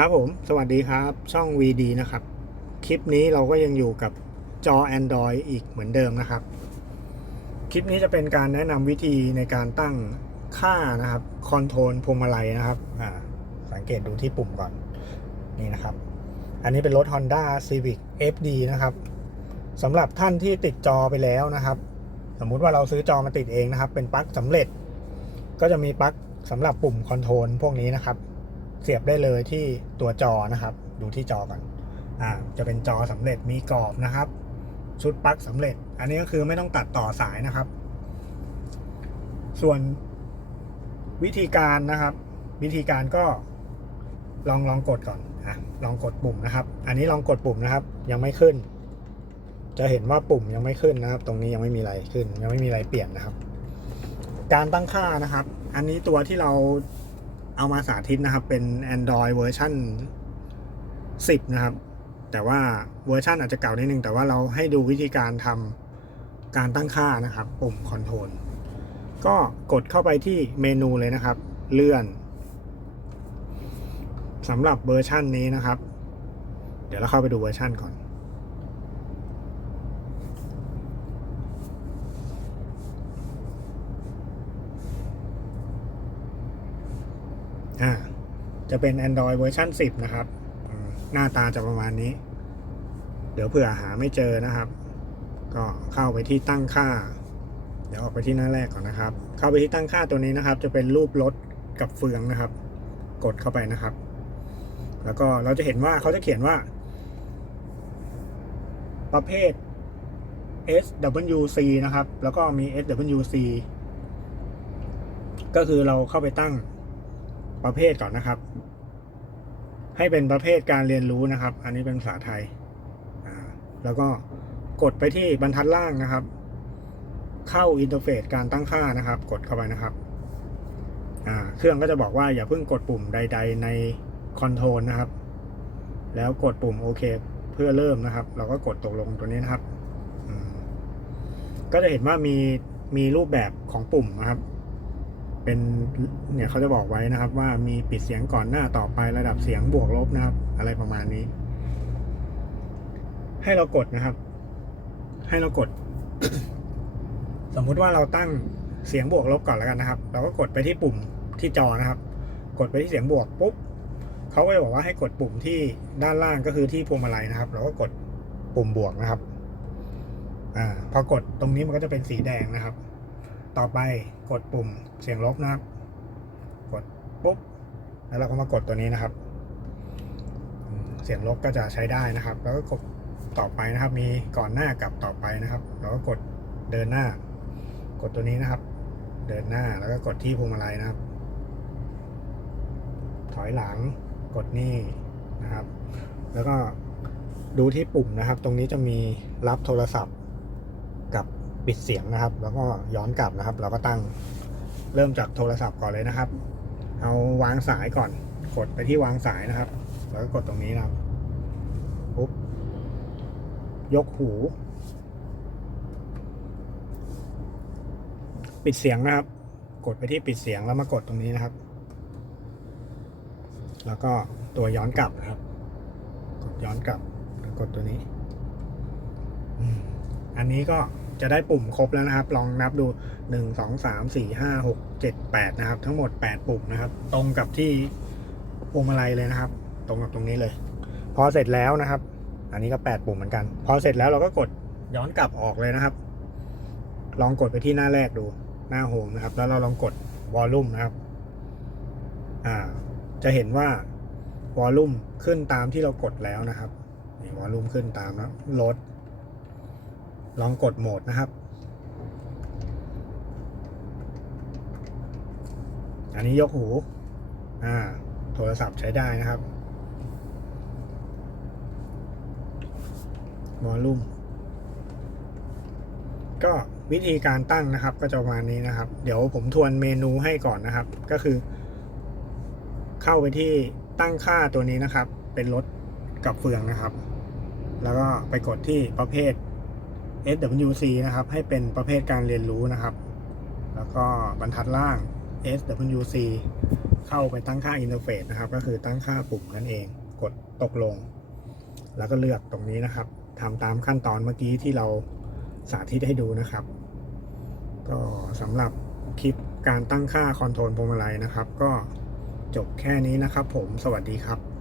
ครับผม สวัสดีครับ ช่อง VD นะครับ คลิปนี้เราก็ยังอยู่กับจอ Android อีกเหมือนเดิมนะครับ คลิปนี้จะเป็นการแนะนำวิธีในการตั้งค่านะครับคอนโทรลพวงมาลัยนะครับอ่าสังเกตดูที่ปุ่มก่อน นี่นะครับ อันนี้เป็นรถ Honda Civic FD นะครับสำหรับท่านที่ติดจอไปแล้วนะครับ สมมุติว่าเราซื้อจอมาติดเองนะครับ เป็นปลั๊กสำเร็จ ก็จะมีปลั๊กสำหรับปุ่มคอนโทรลพวกนี้นะครับ เสียบได้เลยที่ตัวจอนะครับ ดูที่จอก่อนอ่าจะเป็นจอสำเร็จมีกรอบนะครับ ชุดปลั๊กสำเร็จ อันนี้ก็คือไม่ต้องตัดต่อสายนะครับ ส่วนวิธีการนะครับ วิธีการก็ลองลองกดก่อนอะลองกดปุ่มนะครับ อันนี้ลองกดปุ่มนะครับ ยังไม่ขึ้น จะเห็นว่าปุ่มยังไม่ขึ้นนะครับ ตรงนี้ยังไม่มีอะไรขึ้น ยังไม่มีอะไรเปลี่ยนนะครับ การตั้งค่านะครับ อันนี้ตัวที่เรา เอามาสาธิตนะครับ เป็น Android เวอร์ชัน10 นะครับ แต่ว่าเวอร์ชันอาจจะเก่านิดนึง แต่ว่าเราให้ดูวิธีการทำการตั้งค่านะครับ ปุ่มคอนโทรลก็กดเข้าไปที่เมนูเลยนะครับ เลื่อนสำหรับเวอร์ชันนี้นะครับ เดี๋ยวเราเข้าไปดูเวอร์ชันก่อน อ่าจะเป็น Android เวอร์ชัน10 นะครับ หน้าตาจะประมาณนี้ เดี๋ยวเผื่อหาไม่เจอนะครับ ก็เข้าไปที่ตั้งค่า เดี๋ยวออกไปที่หน้าแรกก่อนนะครับ เข้าไปที่ตั้งค่าตัวนี้นะครับ จะเป็นรูปรถกับเฟืองนะครับ กดเข้าไปนะครับ แล้วก็เราจะเห็นว่าเขาจะเขียนว่า ประเภท SWC นะครับ แล้วก็มี SWC ก็คือเราเข้าไปตั้ง ประเภทก่อนนะครับ ให้เป็นประเภทการเรียนรู้นะครับ อันนี้เป็นภาษาไทย แล้วก็กดไปที่บรรทัดล่างนะครับ เข้าอินเทอร์เฟซการตั้งค่านะครับ กดเข้าไปนะครับ เครื่องก็จะบอกว่าอย่าเพิ่งกดปุ่มใด ๆ ในคอนโทรลนะครับ แล้วกดปุ่มโอเคเพื่อเริ่มนะครับ เราก็กดตกลงตัวนี้นะครับ ก็จะเห็นว่ามีมีรูปแบบของปุ่มนะครับ เป็นเนี่ยเขาจะบอกไว้นะครับ ว่ามีปิดเสียงก่อนหน้าต่อไประดับเสียงบวกลบนะครับ อะไรประมาณนี้ ให้เรากดนะครับ ให้เรากด สมมุติว่าเราตั้งเสียงบวกลบก่อนแล้วกันนะครับ เราก็กดไปที่ปุ่มที่จอนะครับ กดไปที่เสียงบวกปุ๊บเขาก็จะบอกว่าให้กดปุ่มที่ด้านล่างก็คือที่พวงมาลัยนะครับ เราก็กดปุ่มบวกนะครับ อ่า พอกดตรงนี้มันก็จะเป็นสีแดงนะครับ ต่อไปกดปุ่มเสียงลบนะครับ กดปุ๊บ แล้วเราก็มากดตัวนี้นะครับ เสียงลบก็จะใช้ได้นะครับ แล้วก็กดต่อไปนะครับ มีก่อนหน้ากับต่อไปนะครับ เราก็กดเดินหน้า กดตัวนี้นะครับ เดินหน้าแล้วก็กดที่พวงมาลัยนะครับ ถอยหลัง กดนี่นะครับ แล้วก็ดูที่ปุ่มนะครับ ตรงนี้จะมีรับโทรศัพท์กับ ปิดเสียงนะครับ แล้วก็ย้อนกลับนะครับ เราก็ตั้งเริ่มจากโทรศัพท์ก่อนเลยนะครับ เอาวางสายก่อน กดไปที่วางสายนะครับ แล้วก็กดตรงนี้นะครับปุ๊บยกหู ปิดเสียงนะครับ กดไปที่ปิดเสียงแล้วมากดตรงนี้นะครับ แล้วก็ตัวย้อนกลับนะครับ กดย้อนกลับแล้วกดตัวนี้ อันนี้ก็ จะได้ปุ่มครบแล้วนะครับ ลองนับดูหนึ่งสองสามสี่ห้าหกเจ็ดแปดนะครับ ทั้งหมดแปดปุ่มนะครับ ตรงกับที่พวงมาลัยเลยนะครับ ตรงกับตรงนี้เลย พอเสร็จแล้วนะครับ อันนี้ก็แปดปุ่มเหมือนกัน พอเสร็จแล้วเราก็กดย้อนกลับออกเลยนะครับ ลองกดไปที่หน้าแรกดูหน้าโฮมนะครับ แล้วเราลองกดวอลลุ่มนะครับ อ่า จะเห็นว่าวอลลุ่มขึ้นตามที่เรากดแล้วนะครับนี่วอลลุ่มขึ้นตามแล้วลด ลองกดโหมดนะครับ อันนี้ยกหู อ่า โทรศัพท์ใช้ได้นะครับวอลลุ่ม ก็วิธีการตั้งนะครับ ก็จะประมาณนี้นะครับ เดี๋ยวผมทวนเมนูให้ก่อนนะครับ ก็คือ เข้าไปที่ตั้งค่าตัวนี้นะครับ เป็นรถกับเฟืองนะครับ แล้วก็ไปกดที่ประเภท SWC นะครับ ให้เป็นประเภทการเรียนรู้นะครับ แล้วก็บรรทัดล่าง SWC เข้าไปตั้งค่าอินเทอร์เฟซนะครับ ก็คือตั้งค่าปุ่มนั่นเอง กดตกลง แล้วก็เลือกตรงนี้นะครับทำตามขั้นตอนเมื่อกี้ที่เราสาธิตให้ดูนะครับ ก็สำหรับคลิปการตั้งค่าคอนโทรลพวงมาลัยนะครับ ก็จบแค่นี้นะครับผมสวัสดีครับ